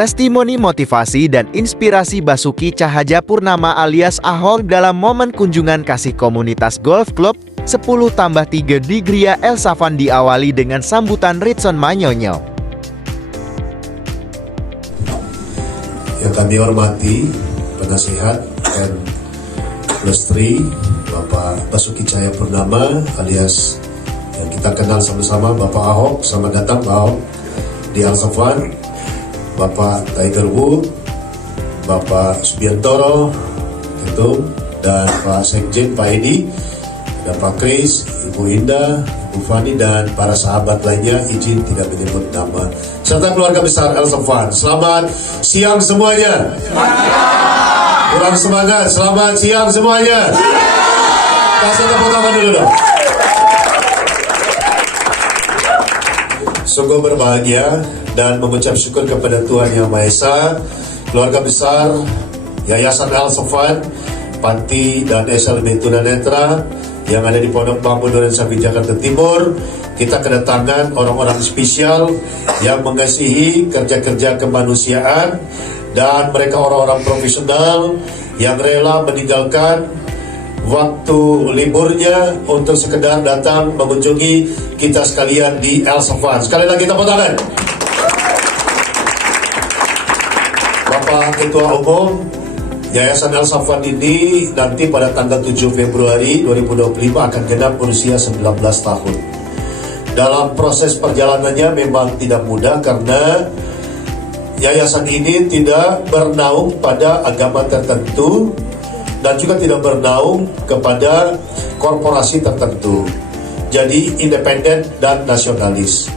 Testimoni motivasi dan inspirasi Basuki Cahayapurnama alias Ahok dalam momen kunjungan kasih komunitas golf club 10+3 di Gria El Safan diawali dengan sambutan Ritson Manyonyo. Yang kami hormati penasihat N+3 Bapak Basuki Cahayapurnama alias yang kita kenal sama-sama Bapak Ahok. Selamat datang Pak Ahok di El Safan. Bapak Tiger Wood, Bapak Subiantoro, gitu, dan Pak Sekjen, Pak Edi, ada Pak Kris, Ibu Indah, Ibu Fani, dan para sahabat lainnya, izin tidak menyebut nama, serta keluarga besar El Safan. Selamat siang semuanya. Kurang semangat, selamat siang semuanya. Kasih tepuk tangan dulu dong. Sungguh berbahagia dan mengucap syukur kepada Tuhan Yang Maha Esa, keluarga besar Yayasan El Safan, Panti dan SLB Tunanetra yang ada di Pondok Bambu Duren Sawit, Jakarta Timur. Kita kedatangan orang-orang spesial yang mengasihi kerja-kerja kemanusiaan, dan mereka orang-orang profesional yang rela meninggalkan waktu liburnya untuk sekedar datang mengunjungi kita sekalian di El Safan. Sekali lagi tepuk tangan. Bapak Ketua Umum Yayasan El Safan ini nanti pada tanggal 7 Februari 2025 akan genap berusia 19 tahun. Dalam proses perjalanannya memang tidak mudah karena yayasan ini tidak bernaung pada agama tertentu dan juga tidak bernaung kepada korporasi tertentu. Jadi independen dan nasionalis.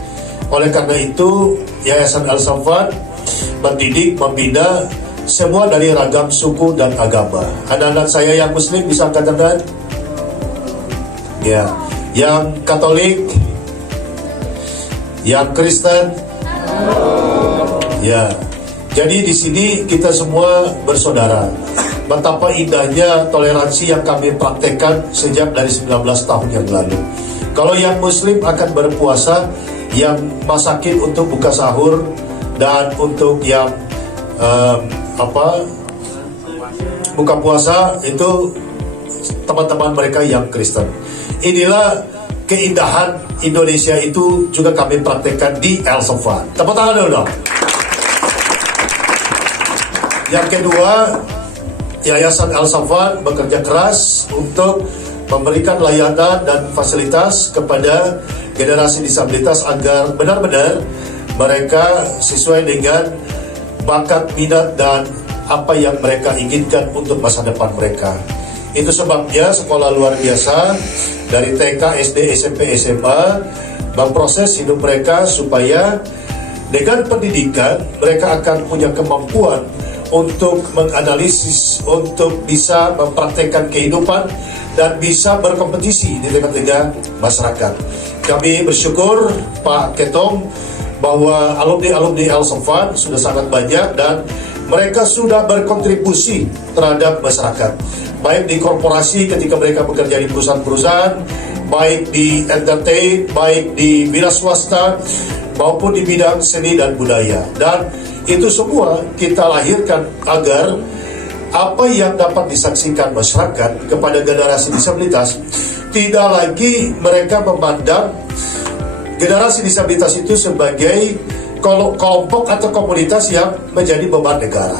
Oleh karena itu, Yayasan El Safan mendidik, membina semua dari ragam suku dan agama. Anak-anak saya yang Muslim bisa angkat tangan? Ya. Yang Katolik? Yang Kristen? Ya. Jadi di sini kita semua bersaudara. Betapa indahnya toleransi yang kami praktekkan sejak dari 19 tahun yang lalu. Kalau yang Muslim akan berpuasa, yang masakin untuk buka sahur, dan untuk yang buka puasa itu teman-teman mereka yang Kristen. Inilah keindahan Indonesia, itu juga kami praktekkan di El Safan. Tepuk tangan dulu dong. Yang kedua, Yayasan El Safan bekerja keras untuk memberikan layanan dan fasilitas kepada generasi disabilitas agar benar-benar mereka sesuai dengan bakat, minat, dan apa yang mereka inginkan untuk masa depan mereka. Itu sebabnya sekolah luar biasa dari TK, SD, SMP, SMA memproses hidup mereka supaya dengan pendidikan mereka akan punya kemampuan untuk menganalisis, untuk bisa mempraktekkan kehidupan dan bisa berkompetisi di tengah-tengah masyarakat. Kami bersyukur Pak Ketong bahwa alumni-alumni El Safan sudah sangat banyak dan mereka sudah berkontribusi terhadap masyarakat, baik di korporasi ketika mereka bekerja di perusahaan-perusahaan, baik di entertain, baik di wira swasta, maupun di bidang seni dan budaya. Dan itu semua kita lahirkan agar apa yang dapat disaksikan masyarakat kepada generasi disabilitas, tidak lagi mereka memandang generasi disabilitas itu sebagai kelompok atau komunitas yang menjadi beban negara.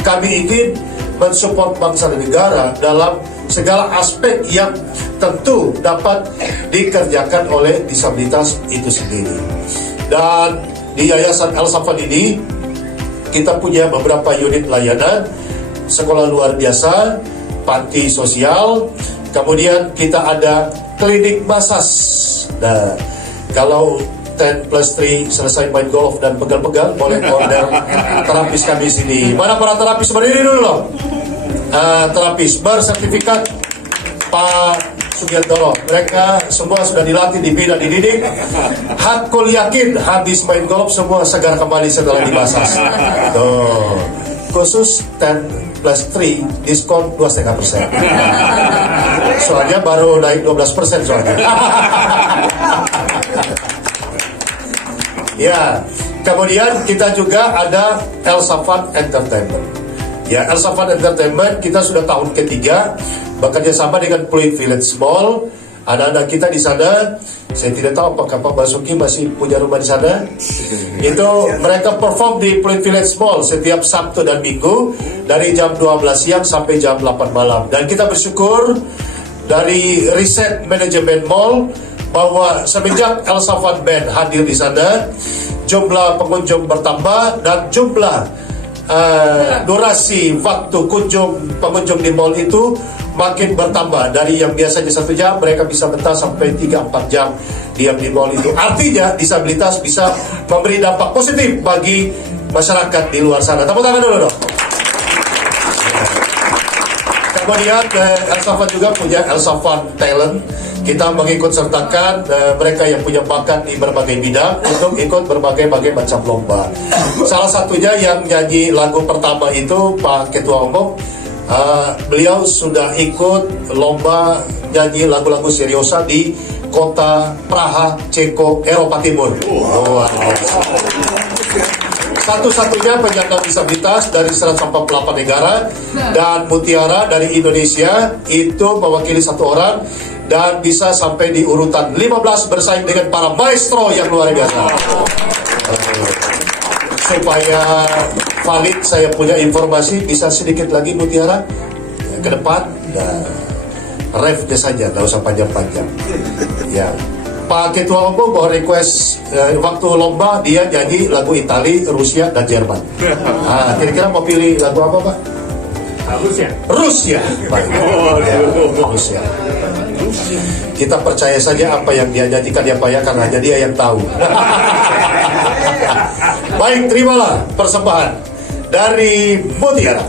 Kami ingin mensupport bangsa dan negara dalam segala aspek yang tentu dapat dikerjakan oleh disabilitas itu sendiri. Dan di Yayasan El Safan ini kita punya beberapa unit layanan, sekolah luar biasa, panti sosial, kemudian kita ada klinik masas. Nah, kalau 10+3 selesai main golf dan pegal-pegal, boleh order terapis kami sini. Mana para terapis, berdiri dulu loh. Terapis bersertifikat Pak Subiantoro. Mereka semua sudah dilatih, dibina, dididik. Hakul yakin habis main golf semua segar kembali setelah dimasas. Tuh. Khusus 10+3 diskon 2,5%. Soalnya baru naik 12% soalnya. Ya, kemudian kita juga ada Elsa Fun Entertainment. Ya, Elsa Fun Entertainment kita sudah tahun ketiga bekerja sama dengan Pluit Village Mall. Anak-anak kita di sana, saya tidak tahu apakah Pak Basuki masih punya rumah di sana. Itu mereka perform di Pluit Village Mall setiap Sabtu dan Minggu dari jam 12 siang sampai jam 8 malam. Dan kita bersyukur dari riset manajemen mall bahwa semenjak Elsa Fun Band hadir di sana, jumlah pengunjung bertambah dan jumlah durasi waktu pengunjung di mall itu makin bertambah. Dari yang biasanya 1 jam, mereka bisa betah sampai 3-4 jam diam di mall itu. Artinya disabilitas bisa memberi dampak positif bagi masyarakat di luar sana. Tepuk tangan dulu dong. Kemudian Elsa Fun juga punya Elsa Fun Talent. Kita mengikut sertakan mereka yang punya bakat di berbagai bidang untuk ikut berbagai macam lomba. Salah satunya yang nyanyi lagu pertama itu Pak Ketua Umum. Beliau sudah ikut lomba nyanyi lagu-lagu seriosa di kota Praha, Ceko, Eropa Timur. Satu-satunya penyandang disabilitas dari 148 negara, dan Mutiara dari Indonesia itu mewakili 1 orang dan bisa sampai di urutan 15 bersaing dengan para maestro yang luar biasa. Supaya valid, saya punya informasi, bisa sedikit lagi Mutiara ke depan. Ref saja, nggak usah panjang-panjang. Ya, Pak Ketua Umum mau request waktu lomba dia nyanyi lagu Itali, Rusia, dan Jerman. Kira-kira mau pilih lagu apa, Pak? Rusia. Baik. Rusia. Kita percaya saja apa yang dia nyanyikan ya Pak ya, karena hanya dia yang tahu. Baik, terimalah persembahan dari Mutiara.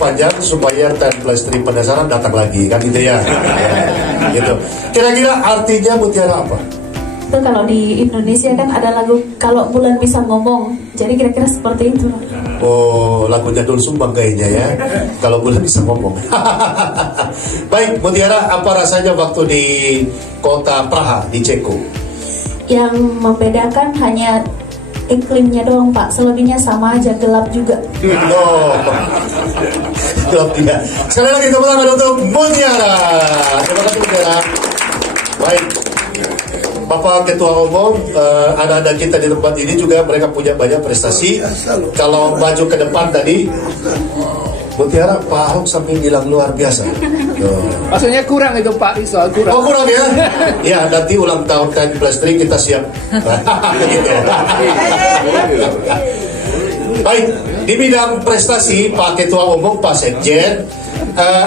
Panjang supaya 10+3 penasaran datang lagi, kan gitu ya. Gitu. Kira-kira artinya Mutiara apa? Itu kalau di Indonesia kan ada lagu Kalau Bulan Bisa Ngomong. Jadi kira-kira seperti itu. Oh, lagunya Dul Sumbang kayaknya ya. Kalau bulan bisa ngomong. Baik, Mutiara, apa rasanya waktu di kota Praha di Ceko? Yang membedakan hanya iklimnya doang Pak, selebihnya sama aja, gelap juga. Oh, gelap tidak. Sekali lagi tepuk tangan untuk Mutiara. Terima kasih Mutiara. Baik, Bapak Ketua Umum, anak-anak kita di tempat ini juga mereka punya banyak prestasi. Kalau maju ke depan tadi, Mutiara, Pak Ahok sampai bilang luar biasa. Maksudnya kurang itu Pak Rizal, kurang. Oh kurang ya? Ya, nanti ulang tahun 10+3 kita siap. Baik, di bidang prestasi Pak Ketua Umum, Pak Sekjen,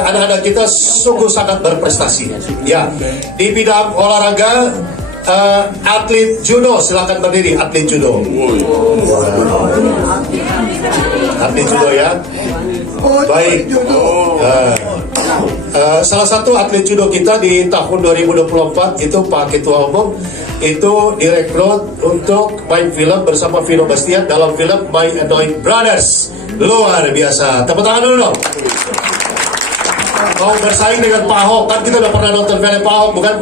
anak-anak kita sungguh sangat berprestasi. Ya, di bidang olahraga, atlet judo, silakan berdiri, atlet judo. Atlet judo ya. Baik. Salah satu atlet judo kita di tahun 2024 itu Pak Ketua Umum itu direkrut untuk main film bersama Vino Bastian dalam film My Annoying Brothers. Luar biasa. Tepuk tangan dulu dong. Mau bersaing dengan Pak Ahok, kan kita udah pernah nonton film Pak Ahok, bukan?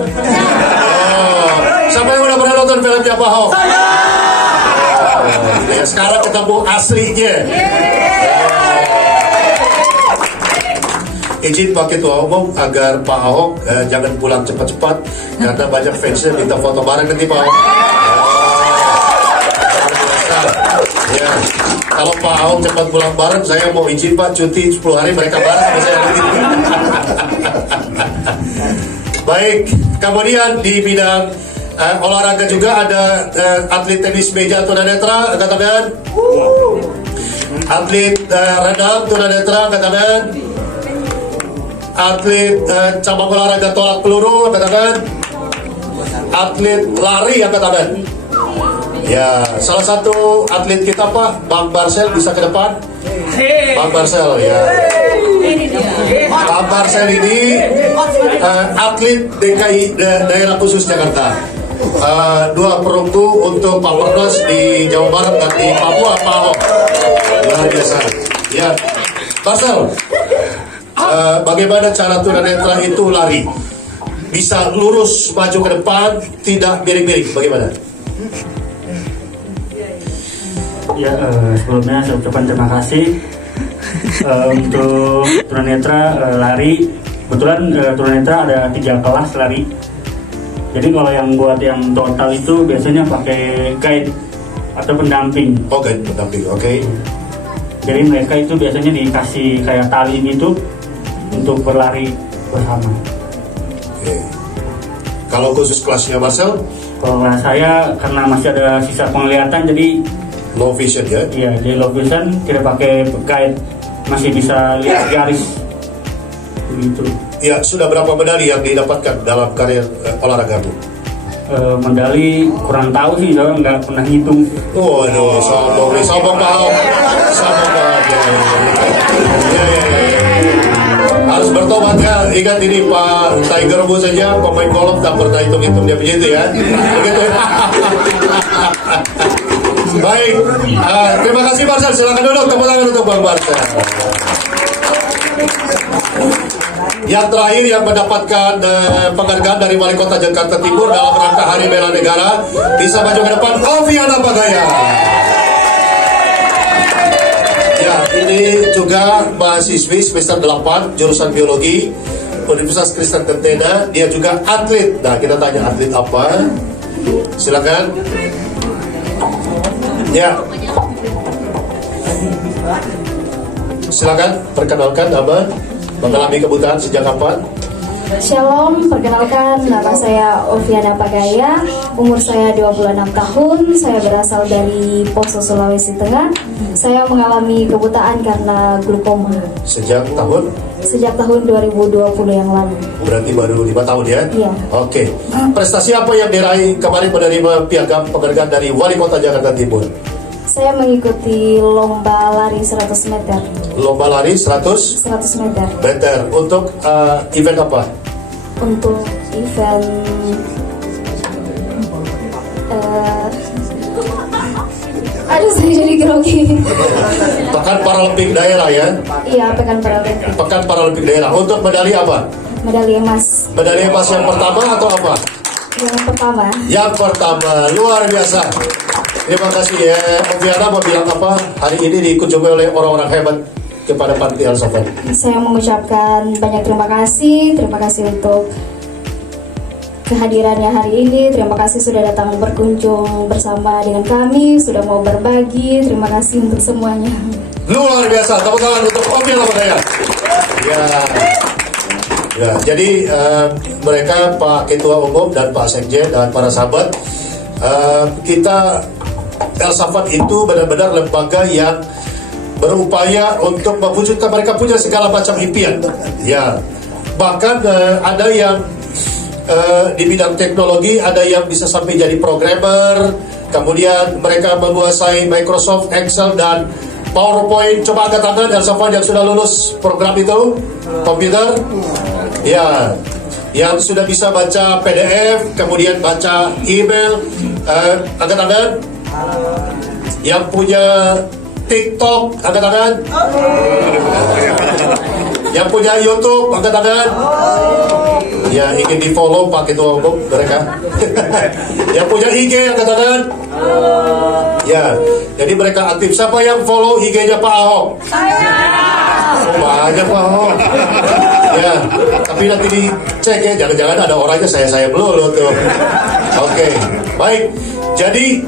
Siapa yang udah pernah nonton filmnya Pak Ahok? Sekarang ketemu aslinya. Izin Pak Ketua Umum agar Pak Ahok jangan pulang cepat-cepat karena banyak fansnya minta foto bareng nanti Pak Ahok. Ya, kalau Pak Ahok cepat pulang bareng, saya mau izin Pak cuti 10 hari mereka bareng sama saya nanti. Baik, kemudian di bidang olahraga juga ada atlet tenis meja tunanetra, angkat tangan. Atlet renang tunanetra, angkat tangan. Atlet cabang olahraga tolak peluru, angkat tangan. Atlet lari, angkat tangan. Ya, salah satu atlet kita Pak, Bang Barcel bisa ke depan. Bang Barcel ya. Bang Barcel ini atlet DKI daerah khusus Jakarta. Dua perunggu untuk Pak Pernos di Jawa Barat dan di Papua Pak Ahok. Luar biasa. Ya, Barcel. Bagaimana cara tunanetra itu lari? Bisa lurus maju ke depan, tidak miring-miring. Bagaimana? Ya, sebelumnya saya ucapkan terima kasih untuk tunanetra lari. Kebetulan tunanetra ada 3 kelas lari. Jadi kalau yang buat yang total itu biasanya pakai guide atau pendamping. Oh, guide pendamping, oke. Jadi mereka itu biasanya dikasih kayak tali gitu untuk berlari bersama. Oke. Kalau khusus kelasnya Marcel? Kalau saya karena masih ada sisa penglihatan jadi low vision ya? Iya, di low vision tidak pakai guide, masih bisa lihat garis begitu. Ya, sudah berapa medali yang didapatkan dalam karir olahragamu? Medali kurang tahu sih, saya nggak pernah hitung. Waduh, sombong banget. Ya. Harus bertobat ya. Ingat ini Pak Tiger Woods saja pemain golf tak pernah hitung-hitung dia begitu ya. Begitu. Baik, terima kasih Marcel. Silakan duduk, tepuk tangan untuk Bang Marcel. Yang terakhir yang mendapatkan penghargaan dari Wali Kota Jakarta Timur dalam rangka Hari Bela Negara, bisa maju ke depan, Oviana Pagaya. Ya, ini juga mahasiswi semester 8 jurusan biologi Universitas Kristen Kentena. Dia juga atlet. Nah, kita tanya atlet apa? Silakan. Ya. Silakan perkenalkan nama, mengalami kebutaan sejak kapan? Shalom, perkenalkan nama saya Oviana Pagaya, umur saya 26 tahun, saya berasal dari Poso, Sulawesi Tengah. Saya mengalami kebutaan karena glukoma. Sejak tahun? Sejak tahun 2020 yang lalu. Berarti baru 5 tahun ya? Iya. Oke. Prestasi apa yang diraih kemarin menerima piagam penghargaan dari Wali Kota Jakarta Timur? Saya mengikuti lomba lari 100 meter. Lomba lari 100 meter. meter. Untuk event apa? Untuk event aduh, saya jadi grogi. Pekan Paralimpik daerah ya? Iya, Pekan Paralimpik. Pekan Paralimpik daerah. Untuk medali apa? Medali emas. Medali emas yang pertama atau apa? Yang pertama. Yang pertama, luar biasa. Terima kasih ya. Oviana mau bilang apa? Hari ini dikunjungi oleh orang-orang hebat kepada Panti Al-Safan. Saya mengucapkan banyak terima kasih untuk kehadirannya hari ini. Terima kasih sudah datang berkunjung bersama dengan kami, sudah mau berbagi. Terima kasih untuk semuanya. Luar biasa. Tepuk tangan untuk Oviana Pagaya. Ya, jadi mereka Pak Ketua Umum dan Pak Sekjen dan para sahabat, kita El-Safan itu benar-benar lembaga yang berupaya untuk mewujudkan mereka punya segala macam impian. Ya, bahkan ada yang di bidang teknologi, ada yang bisa sampai jadi programmer, kemudian mereka menguasai Microsoft Excel dan PowerPoint. Coba angkat tangan El-Safan yang sudah lulus program itu, komputer. Ya, yang sudah bisa baca PDF, kemudian baca email, angkat tangan. Yang punya TikTok, angkat tangan. Yang punya YouTube, angkat tangan. Ya, ingin di follow Pak Ketua Umum mereka. Yang punya IG, angkat tangan. Ya, jadi mereka aktif. Siapa yang follow IG-nya Pak Ahok? Banyak Pak Ahok. Ya, tapi nanti dicek ya, jangan-jangan ada orangnya saya belum tuh. Oke, baik. Jadi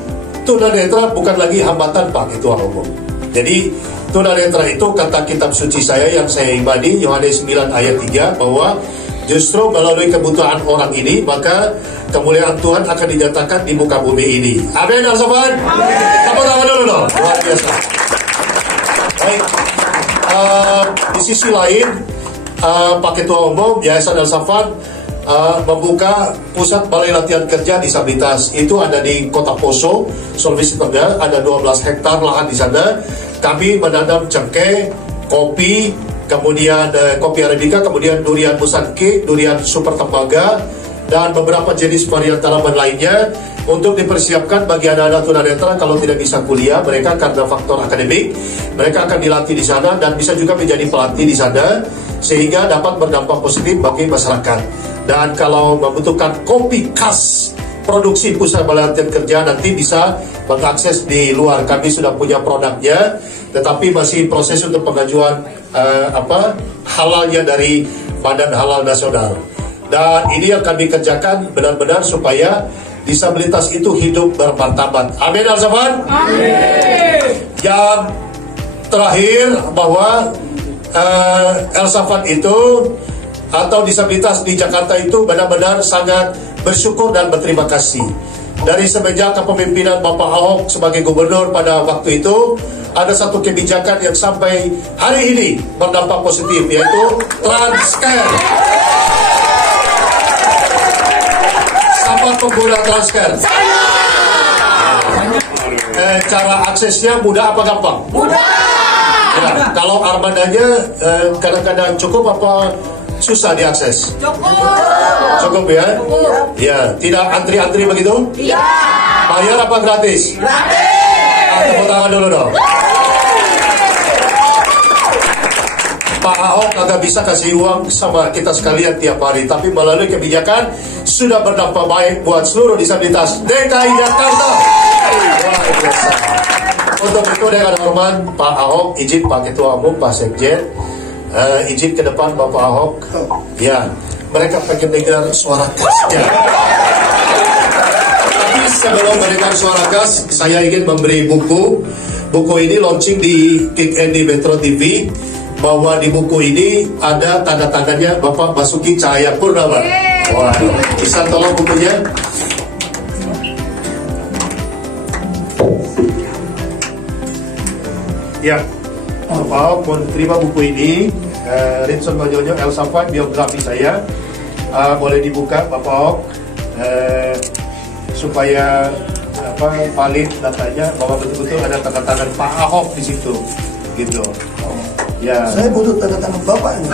tunanetra bukan lagi hambatan Pak Ketua Umum. Jadi tunanetra itu kata kitab suci saya yang saya imani, Yohanes 9 ayat 3, bahwa justru melalui kebutuhan orang ini maka kemuliaan Tuhan akan dinyatakan di muka bumi ini. Amin, Al-Safan. Tepuk tangan dulu dong. Luar biasa. Baik. Di sisi lain, Pak Ketua Umum Yayasan Al-Safan membuka pusat balai latihan kerja disabilitas. Itu ada di Kota Poso, Sulawesi Tengah. Ada 12 hektar lahan di sana. Kami menanam cengkeh, kopi, kemudian kopi arabica, kemudian durian busanke, durian super tembaga, dan beberapa jenis varian tanaman lainnya untuk dipersiapkan bagi anak-anak tunanetra kalau tidak bisa kuliah, mereka karena faktor akademik, mereka akan dilatih di sana dan bisa juga menjadi pelatih di sana sehingga dapat berdampak positif bagi masyarakat. Dan kalau membutuhkan kopi khas produksi pusat balai latihan kerja, nanti bisa mengakses di luar. Kami sudah punya produknya, tetapi masih proses untuk pengajuan halalnya dari Badan Halal Nasional. Dan ini yang kami kerjakan benar-benar supaya disabilitas itu hidup bermartabat. Amin al-Zafan. Amin. Yang terakhir bahwa El-Safan itu atau disabilitas di Jakarta itu benar-benar sangat bersyukur dan berterima kasih. Dari semenjak kepemimpinan Bapak Ahok sebagai gubernur pada waktu itu, ada satu kebijakan yang sampai hari ini berdampak positif, yaitu Transcare. Siapa pengguna Transcare? Cara aksesnya mudah apa gampang? Mudah. Ya, kalau armadanya kadang-kadang cukup apa susah diakses? Cukup ya? Ya, tidak antri-antri begitu? Iya. Bayar apa gratis? Gratis. Tepuk tangan dulu dong. Pak Ahok agak bisa kasih uang sama kita sekalian tiap hari, tapi melalui kebijakan sudah berdampak baik buat seluruh disabilitas DKI Jakarta. Luar biasa. Untuk itu dengan hormat Pak Ahok, izin Pak Ketua Umum, Pak Sekjen, izin ke depan Bapak Ahok. Ya, mereka pengen dengar suara khasnya. Tapi sebelum mendengar suara khas, saya ingin memberi buku. Buku ini launching di Kick Andy Metro TV. Bahwa di buku ini ada tanda tangannya Bapak Basuki Cahayapurnama. Wah, bisa tolong bukunya? Ya, Bapak Ahok mau terima buku ini. Rinson Banyonyo El-Safan, biografi saya. Boleh dibuka Bapak Ahok supaya valid datanya bahwa betul-betul ada tanda tangan Pak Ahok di situ, gitu. Ya. Saya butuh tanda tangan Bapak ini.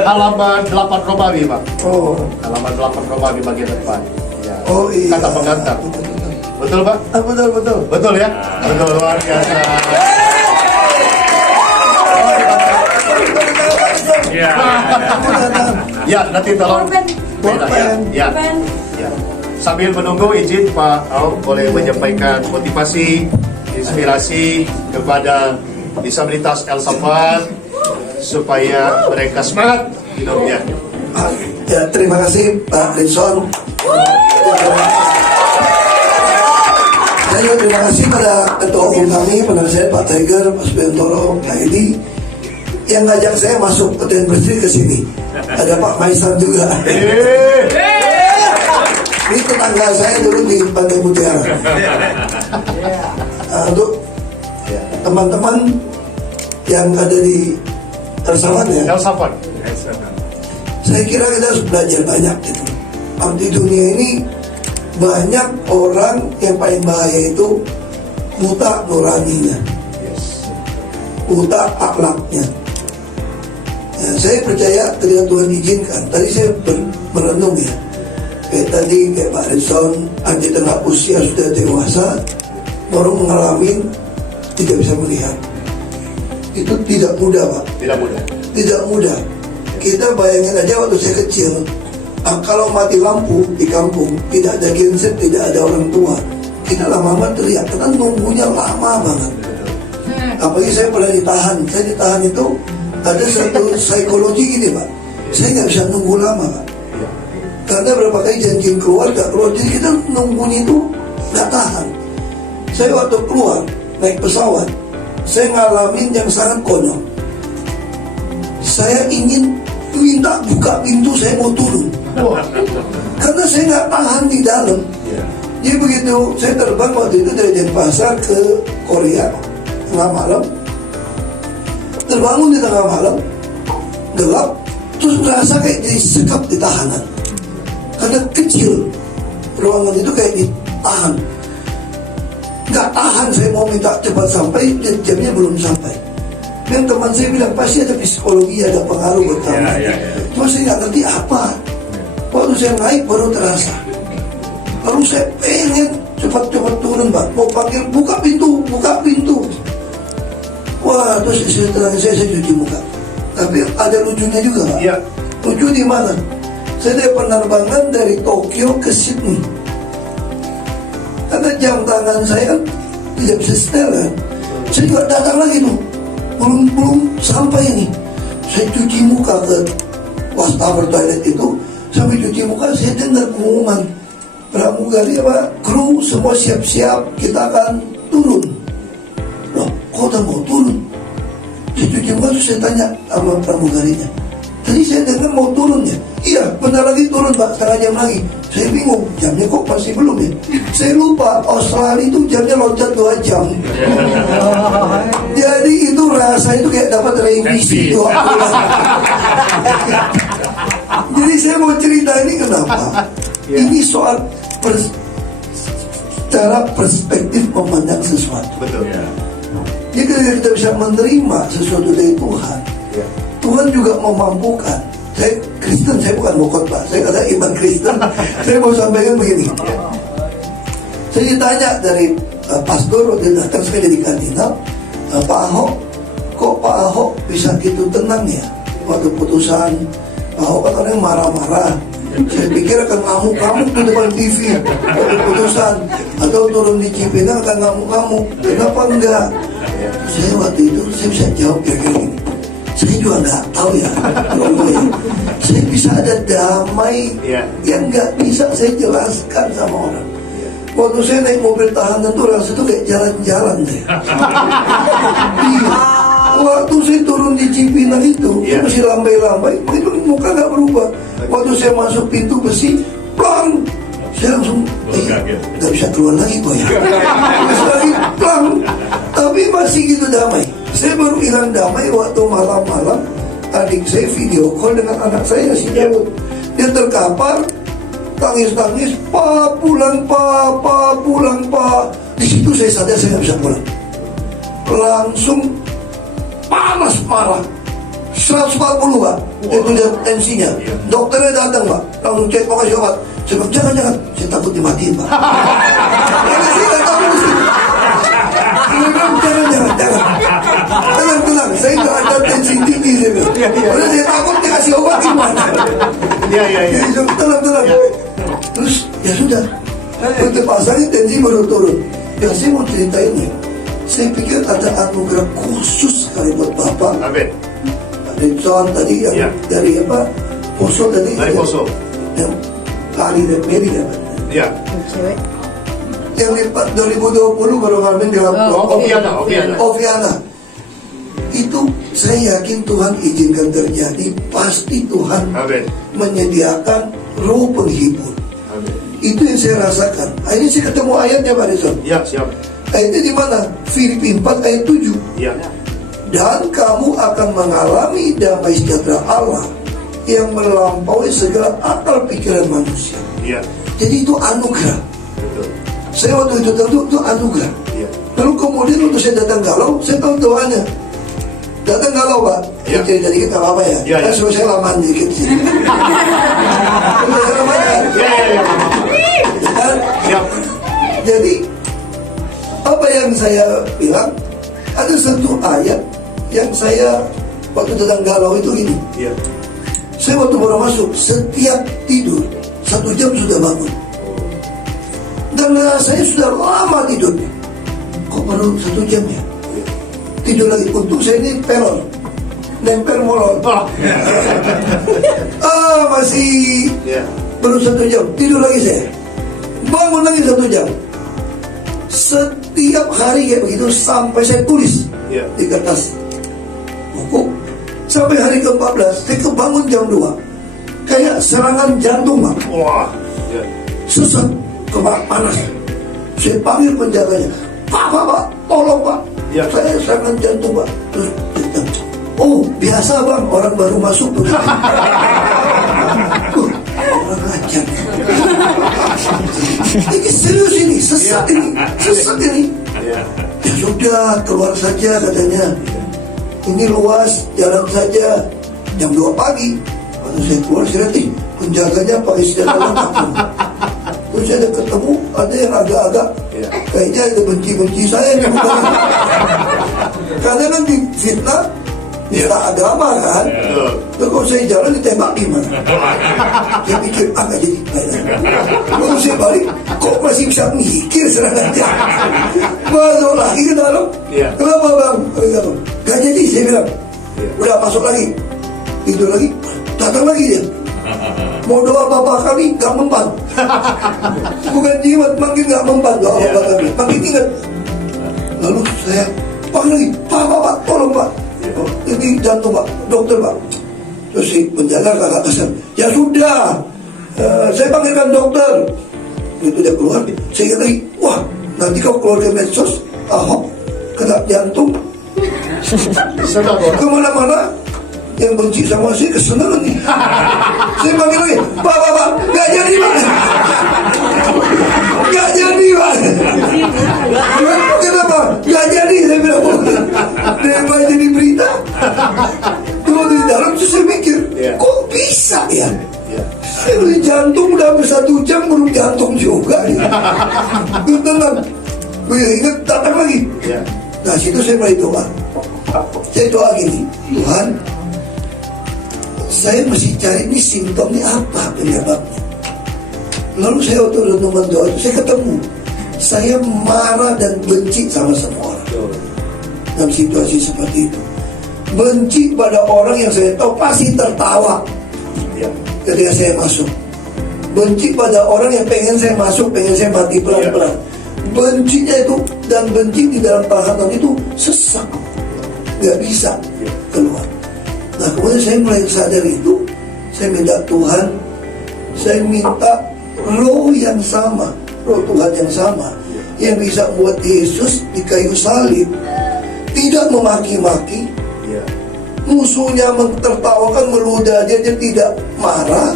Halaman 8 Romawi, Pak. Oh. Halaman 8 Romawi bagian depan. Ya. Oh iya. Kata pengantar. Betul, Pak? Betul. Betul ya? Betul, luar biasa. Ya, nanti tolong. Ya. Sambil menunggu, izin Pak Ahok boleh menyampaikan motivasi, inspirasi kepada disabilitas El-Safan supaya mereka semangat hidupnya. Ya, terima kasih Pak Rinson. Saya juga terima kasih pada Ketua Umum kami, penasihat Pak Tiger, Pak Subiantoro, Pak Edi, yang ngajak saya masuk ke bersih ke sini. Ada Pak Maisan juga. Ini tetangga saya dulu di Pantai Mutiara. Untuk teman-teman yang ada di El-Safan ya. El-Safan. Saya kira kita harus belajar banyak gitu. Di dunia ini banyak orang yang paling bahaya itu buta nuraninya, buta akhlaknya. Ya, saya percaya ketika Tuhan izinkan. Tadi saya merenung ya. Kayak Pak Rinson, di tengah usia sudah dewasa, baru mengalami tidak bisa melihat. Itu tidak mudah, Pak. Tidak mudah. Kita bayangin aja waktu saya kecil, kalau mati lampu di kampung, tidak ada genset, tidak ada orang tua, kita lama-lama teriak, karena nunggunya lama banget. Apalagi saya pernah ditahan. Saya ditahan itu ada satu psikologi gini, Pak. Saya nggak bisa nunggu lama, Pak. Karena berapa kali janjiin keluar, gak keluar. Jadi kita nunggunya itu gak tahan. Saya waktu keluar, naik pesawat, saya ngalamin yang sangat konyol. Saya ingin minta buka pintu, saya mau turun. Karena saya gak tahan di dalam. Jadi begitu, saya terbang waktu itu dari Denpasar ke Korea tengah malam. terbangun di tengah malam, gelap, terus merasa kayak disekap di tahanan. Karena kecil, ruangan itu kayak ditahan. Nggak tahan, saya mau minta cepat sampai, jamnya belum sampai. Dan teman saya bilang, pasti ada psikologi, ada pengaruh buat kamu. Cuma saya nggak ngerti apa. Waktu saya naik baru terasa. Lalu saya pengen cepat-cepat turun, Pak. Mau panggil, buka pintu, buka pintu. Wah, terus setelah saya cuci muka. Tapi ada lucunya juga, Pak. Iya. Lucu di mana? Saya ada penerbangan dari Tokyo ke Sydney. Karena jam tangan saya tidak bisa setel kan. Saya juga datang lagi tuh. Belum sampai ini. Saya cuci muka ke wastafel toilet itu. Sambil cuci muka saya dengar pengumuman, pramugari apa, kru semua siap-siap, kita akan turun. Loh, kok udah mau turun? Saya cuci muka terus saya tanya sama pramugarinya, tadi saya dengar mau turun ya? Iya, bentar lagi turun Pak, setengah jam lagi. Saya bingung, jamnya kok masih belum ya? Saya lupa, Australia itu jamnya loncat 2 jam. Jadi itu rasa itu kayak dapat revisi 2 bulan. Jadi saya mau cerita ini kenapa? Ini soal cara perspektif memandang sesuatu. Betul. Jadi ketika kita bisa menerima sesuatu dari Tuhan, Tuhan juga memampukan. Saya Kristen, saya bukan mau khotbah. Saya kata iman Kristen. Saya mau sampaikan begini. Saya ditanya dari pastor waktu datang saya jadi kandidat, Pak Ahok, kok Pak Ahok bisa gitu tenang ya waktu putusan? Pak Ahok kan orang marah-marah. Saya pikir akan ngamuk-ngamuk di depan TV waktu putusan, atau turun di Cipinang akan ngamuk-ngamuk. Kenapa enggak? Saya waktu itu saya bisa jawab kira-kira gini. Saya juga nggak tahu ya. Saya bisa ada damai yang nggak bisa saya jelaskan sama orang. Waktu saya naik mobil tahanan tuh rasa itu kayak jalan-jalan deh. Waktu saya turun di Cipinang itu masih lambai-lambai, itu muka nggak berubah. Waktu saya masuk pintu besi, plang, saya langsung nggak bisa keluar lagi kok ya. Terus lagi plang, tapi masih gitu damai. Saya baru hilang damai waktu malam-malam adik saya video call dengan anak saya si Daud. Dia terkapar, tangis-tangis, Pak pulang Pak, pulang Pak. Di situ saya sadar saya nggak bisa pulang. Langsung panas parah, 140 Pak, itu lihat tensinya. Dokternya datang Pak, langsung cek mau kasih obat. Saya bilang jangan, saya takut dimatiin Pak. Saya nggak tahu sih. Tenang, saya nggak ada tensi tinggi saya bilang. Karena saya takut dikasih obat gimana. Tenang. Terus ya sudah, begitu pasangnya tensi baru turun. Yang saya mau ceritain ya, saya pikir ada anugerah khusus sekali buat Bapak. Amin. Rinson tadi yang dari apa? Poso tadi. Dari Poso. Yang kali dan Mary ya Pak. Iya. Yang 2020 baru ngamen di Oviana. Itu saya yakin Tuhan izinkan terjadi. Pasti Tuhan menyediakan roh penghibur. Amin. Itu yang saya rasakan. Akhirnya saya ketemu ayatnya Pak Rinson. Iya, siap. Ayatnya di mana? Filipi 4 ayat 7. Iya. Dan kamu akan mengalami damai sejahtera Allah yang melampaui segala akal pikiran manusia. Iya. Jadi itu anugerah. Betul. Saya waktu itu tahu itu anugerah. Iya. Lalu kemudian waktu saya datang galau, saya tahu doanya. Datang galau Pak. Iya. Cerita dikit nggak apa-apa ya. Iya. Kan saya laman dikit sih. Jadi apa yang saya bilang, ada satu ayat yang saya waktu datang galau itu ini. Iya. Saya waktu baru masuk, setiap tidur 1 jam sudah bangun. Dan saya sudah lama tidur. Kok baru 1 jam ya? Tidur lagi. Untuk saya ini pelor, nempel molor. Masih baru 1 jam. Tidur lagi saya. Bangun lagi 1 jam. Setiap hari kayak begitu sampai saya tulis di kertas buku. Sampai hari ke-14 saya kebangun jam 2. Kayak serangan jantung Pak. Wah. Sesak, panas. Saya panggil penjaganya, Pak, tolong Pak. Saya serangan jantung Pak. Terus Oh biasa bang, orang baru masuk begitu. Orang ajar. Ini serius ini, sesat ini. Ya sudah, keluar saja katanya. Ini luas, jalan saja. Jam 2 pagi. Waktu saya keluar, saya lihat, penjaganya pakai senjata lengkap. Terus saya ada ketemu, ada yang agak-agak kayaknya ada benci-benci saya nih. Karena kan di fitnah agama kan. Terus kalau saya jalan ditembak gimana? Saya pikir agak jadi. Lalu saya balik, kok masih bisa mikir serangannya? Masuk lagi ke dalam. Kenapa bang? Gak jadi, saya bilang. Udah masuk lagi, tidur lagi, datang lagi dia. Mau doa bapak kami gak mempan. Bukan jimat, makin gak mempan doa bapak kami, makin ingat. Lalu saya panggil lagi, pak, tolong pak. Ini jantung pak, dokter pak. Terus si penjaga kakak kesal, ya sudah, saya panggilkan dokter. Itu dia keluar, saya ingat lagi, wah nanti kau keluar ke medsos, Ahok kena jantung, kemana-mana. Yang benci sama saya kesenangan nih. Saya panggil lagi, pak, gak jadi pak. Gak jadi pak. Kenapa? Gak jadi, saya bilang. Daripada jadi berita. Kalau di dalam itu saya mikir, kok bisa ya? Saya beli jantung udah hampir 1 jam belum jantung juga. Gue tenang. Gue ingat datang lagi. Nah situ saya mulai doa. Saya doa gini, Tuhan, saya mesti cari ini simptomnya apa penyebabnya. Lalu saya waktu renungan doa itu saya ketemu, saya marah dan benci sama semua orang dalam situasi seperti itu. Benci pada orang yang saya tahu pasti tertawa ketika saya masuk. Benci pada orang yang pengen saya masuk, pengen saya mati pelan-pelan. Bencinya itu dan benci di dalam tahanan itu sesak, gak bisa keluar. Nah kemudian saya mulai sadar itu, saya minta Tuhan, saya minta roh yang sama, roh Tuhan yang sama, yang bisa buat Yesus di kayu salib tidak memaki-maki, musuhnya mentertawakan, meludah dia tidak marah,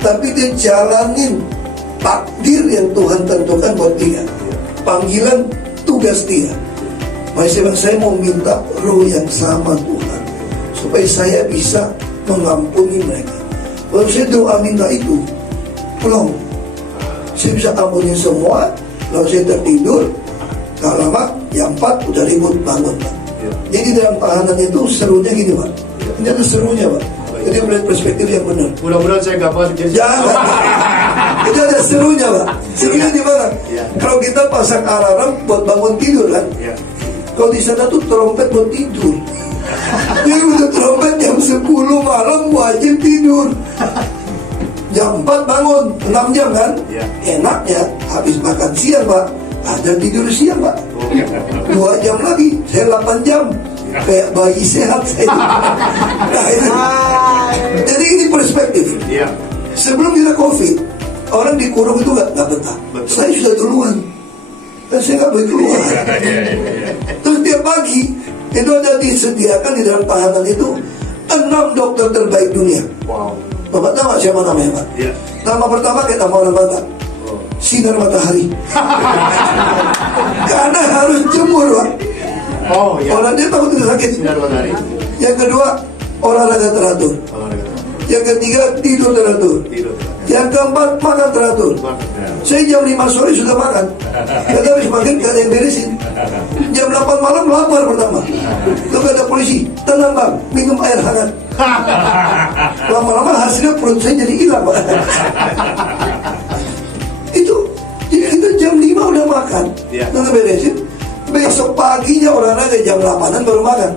tapi dia jalanin takdir yang Tuhan tentukan buat dia, panggilan tugas dia. Makanya saya mau minta roh yang sama Tuhan, supaya saya bisa mengampuni mereka. Kalau saya doa minta itu, pulang, saya bisa ampuni semua. Lalu saya tertidur, tak lama, jam 4 udah ribut bangun Pak. Jadi dalam tahanan itu serunya gini Pak. Ini ada serunya Pak. Jadi melihat perspektif yang benar. Mudah-mudahan saya gak masuk jadi. Jangan. Itu ada serunya Pak. Serunya di mana? Kalau kita pasang alarm buat bangun tidur kan. Kalau di sana tuh trompet buat tidur. Jadi udah trompet jam 10 malam wajib tidur. Jam 4 bangun, 6 jam kan? Enaknya habis makan siang Pak, ada tidur siang Pak. 2 jam lagi, saya 8 jam. Kayak bayi sehat saya. Nah, itu. Jadi ini perspektif. Sebelum kita COVID, orang dikurung itu gak betah. Saya sudah duluan, dan saya gak boleh keluar. Terus tiap pagi itu ada disediakan di dalam tahanan itu 6 dokter terbaik dunia. Bapak tahu gak siapa namanya Pak? Nama pertama kayak nama orang Batak, sinar matahari. Karena harus jemur Pak. Orang dia tahu tidak sakit. Yang kedua, olahraga teratur. Yang ketiga, tidur teratur. Yang keempat, makan teratur. Saya jam 5 sore sudah makan. Karena habis makan gak ada yang beresin. Jam 8 malam lapar pertama. Terus ada polisi, tenang bang, minum air hangat. Lama-lama hasilnya perut saya jadi hilang Pak. Itu jam 5 udah makan. Nanti beresin. Besok paginya olahraga jam 8-an baru makan.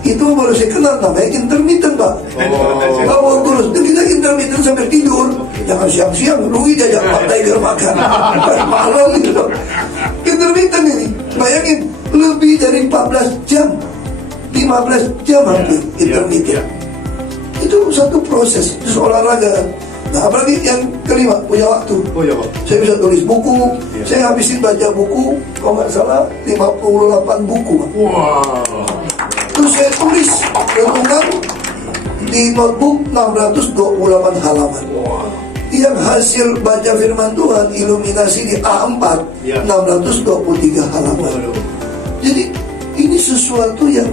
Itu baru saya kenal namanya intermittent Pak. Bawa terus, dan kita intermittent sampai tidur. Jangan siang-siang, rugi jajak Pak Tiger makan. Malam gitu. Intermittent ini, bayangin lebih dari 14 jam, 15 jam hampir intermittent. Itu satu proses, itu olahraga. Nah apalagi yang kelima, punya waktu. Saya bisa tulis buku. Saya habisin baca buku, kalau nggak salah 58 buku. Itu saya tulis renungan di notebook 628 halaman. Yang hasil baca firman Tuhan iluminasi di A4 623 halaman. Jadi ini sesuatu yang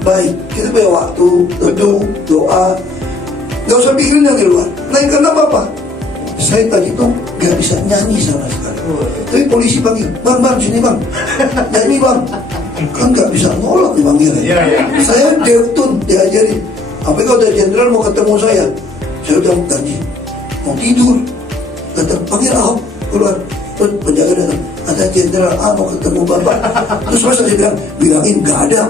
baik. Kita punya waktu teduh, doa. Gak usah pikirin yang di luar. Nah, kenapa Pak? Saya tadi tuh gak bisa nyanyi sama sekali. Tapi polisi panggil, bang sini bang, nyanyi bang. Kan gak bisa nolak dipanggilnya. Saya Deftun diajarin. Apa kalau ada jenderal mau ketemu saya udah tadi mau tidur, datang panggil Ahok keluar. Terus penjaga datang, ada jenderal A mau ketemu bapak. Terus masa saya bilangin gak ada.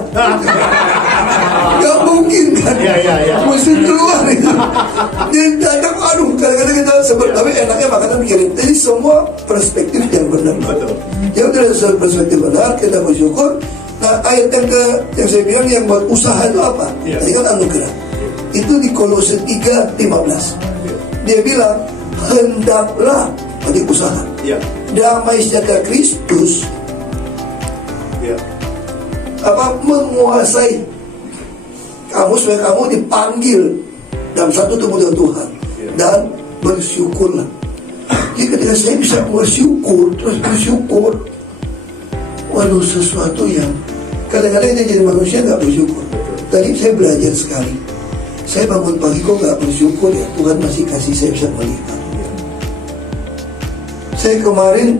Gak mungkin kan. Mesti keluar itu. Dia datang, aduh kadang-kadang kita sebut. Tapi enaknya makanan mikirin. Jadi semua perspektif yang benar. Ya udah perspektif benar, kita bersyukur. Nah ayat yang saya bilang yang buat usaha itu apa? Tadi kan anugerah. Itu di Kolose 3:15. Dia bilang hendaklah tadi usaha. Damai sejahtera Kristus menguasai kamu supaya kamu dipanggil dalam satu tubuh dengan Tuhan dan bersyukurlah. Jadi ketika saya bisa bersyukur terus bersyukur, waduh sesuatu yang kadang-kadang kita jadi manusia nggak bersyukur. Tadi saya belajar sekali. Saya bangun pagi kok nggak bersyukur ya, Tuhan masih kasih saya bisa melihat. Saya kemarin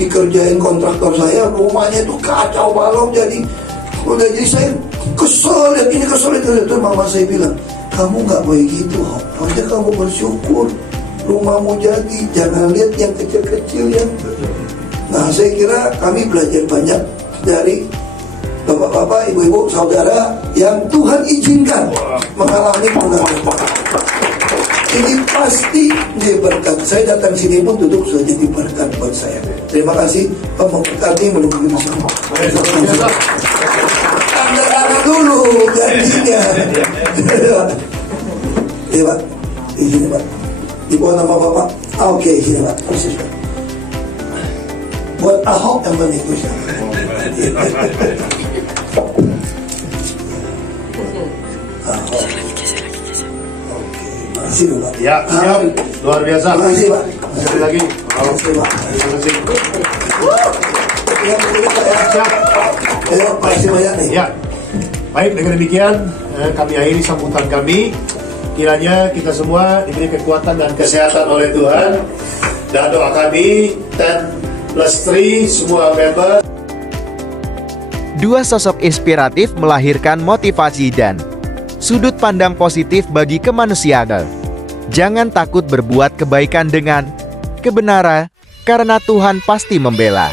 dikerjain kontraktor saya, rumahnya itu kacau balau, jadi saya kesel lihat ini, kesel itu. Mama saya bilang, kamu nggak boleh gitu, harusnya kamu bersyukur rumahmu jadi, jangan lihat yang kecil-kecil ya. Nah saya kira kami belajar banyak dari bapak-bapak, ibu-ibu, saudara yang Tuhan izinkan mengalami pengalaman. Ini pasti diberkat. Saya datang sini pun duduk sudah jadi berkat buat saya. Terima kasih Pak memberkati menunggu bersama. Tanda dulu janjinya. Iya Pak, di sini Pak. Di bawah nama Bapak. Oke, sini Pak. Buat Ahok yang menikah. Terima kasih Pak. Ya, siap. Luar biasa. Terima kasih Pak. Sekali lagi. Terima kasih Pak. Terima kasih. Ya, betul Pak ya. Terima kasih banyak nih. Ya. Baik, dengan demikian kami akhiri sambutan kami. Kiranya kita semua diberi kekuatan dan kesehatan oleh Tuhan. Dan doa kami 10+3 semua member. Dua sosok inspiratif melahirkan motivasi dan sudut pandang positif bagi kemanusiaan. Jangan takut berbuat kebaikan dengan kebenaran, karena Tuhan pasti membela.